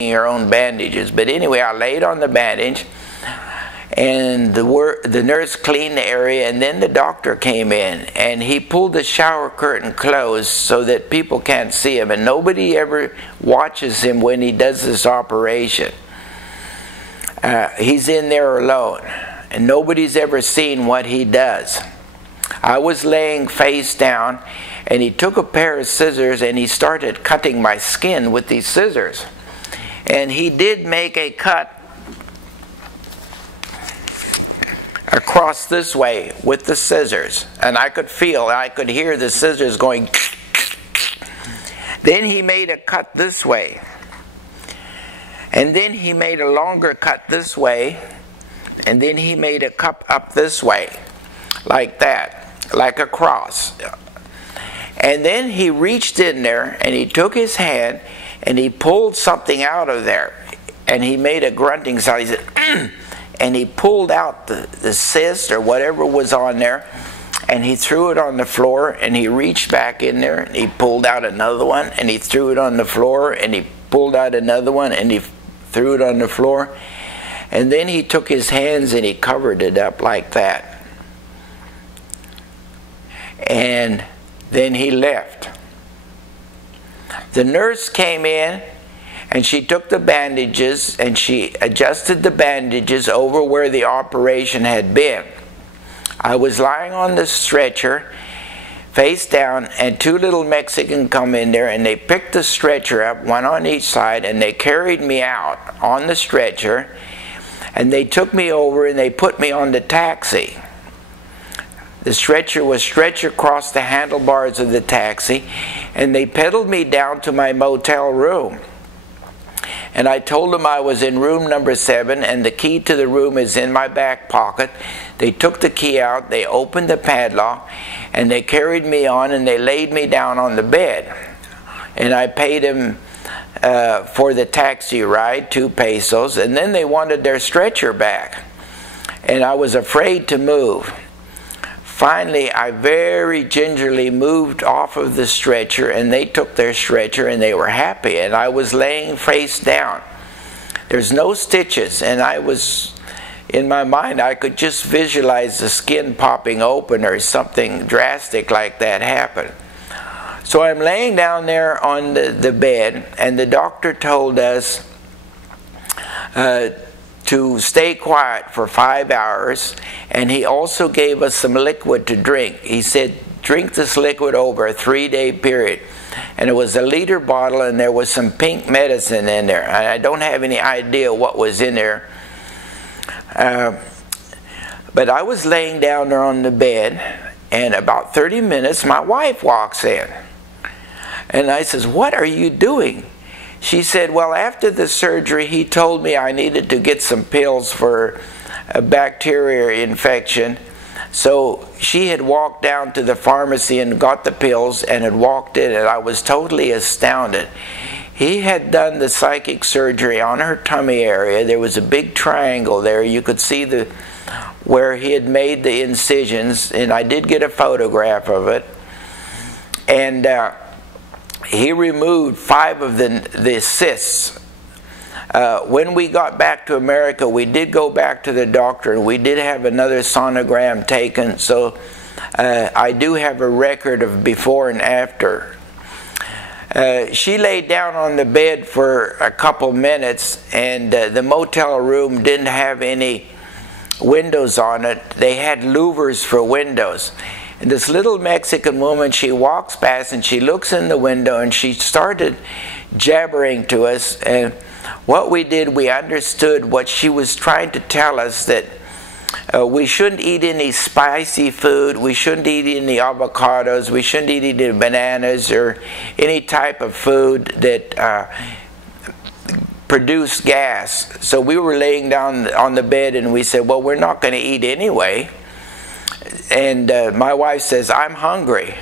your own bandages. But anyway, I laid on the bandage, and the nurse cleaned the area, and then the doctor came in, and he pulled the shower curtain closed so that people can't see him, and nobody ever watches him when he does this operation. He's in there alone, and nobody's ever seen what he does. I was laying face down, and he took a pair of scissors and he started cutting my skin with these scissors. And he did make a cut across this way with the scissors, and I could hear the scissors going. Then he made a cut this way, and then he made a longer cut this way, and then he made a cut up this way, like that, like a cross. And then he reached in there and he took his hand and he pulled something out of there, and he made a grunting sound. He said, and he pulled out the cyst or whatever was on there, and he threw it on the floor, and he reached back in there and he pulled out another one, and he threw it on the floor, and he pulled out another one, and he threw it on the floor. And then he took his hands and he covered it up like that. And then he left. The nurse came in, and she took the bandages and she adjusted the bandages over where the operation had been. I was lying on the stretcher, face down, and two little Mexicans come in there, and they picked the stretcher up, one on each side, and they carried me out on the stretcher, and they took me over and they put me on the taxi. The stretcher was stretched across the handlebars of the taxi, and they pedaled me down to my motel room. And I told them I was in room number 7, and the key to the room is in my back pocket. They took the key out, they opened the padlock, and they carried me on, and they laid me down on the bed. And I paid them for the taxi ride, 2 pesos, and then they wanted their stretcher back. And I was afraid to move. Finally, I very gingerly moved off of the stretcher, and they took their stretcher, and they were happy. And I was laying face down. There's no stitches, and I was, in my mind, I could just visualize the skin popping open or something drastic like that happen. So I'm laying down there on the bed, and the doctor told us to stay quiet for 5 hours, and he also gave us some liquid to drink. He said, drink this liquid over a 3-day period. And it was a liter bottle, and there was some pink medicine in there. And I don't have any idea what was in there. But I was laying down there on the bed, and about 30 minutes, my wife walks in. And I says, what are you doing? She said, well, after the surgery, he told me I needed to get some pills for a bacterial infection. So she had walked down to the pharmacy and got the pills and had walked in, and I was totally astounded. He had done the psychic surgery on her tummy area. There was a big triangle there. You could see where he had made the incisions, and I did get a photograph of it. And he removed 5 of the cysts. When we got back to America, we did go back to the doctor, and we did have another sonogram taken, so I do have a record of before and after. She laid down on the bed for a couple minutes, and the motel room didn't have any windows on it. They had louvers for windows. And this little Mexican woman, she walks past and she looks in the window, and she started jabbering to us. And what we did, we understood what she was trying to tell us, that we shouldn't eat any spicy food, we shouldn't eat any avocados, we shouldn't eat any bananas or any type of food that produced gas. So we were laying down on the bed, and we said, well, we're not going to eat anyway. And my wife says, I'm hungry.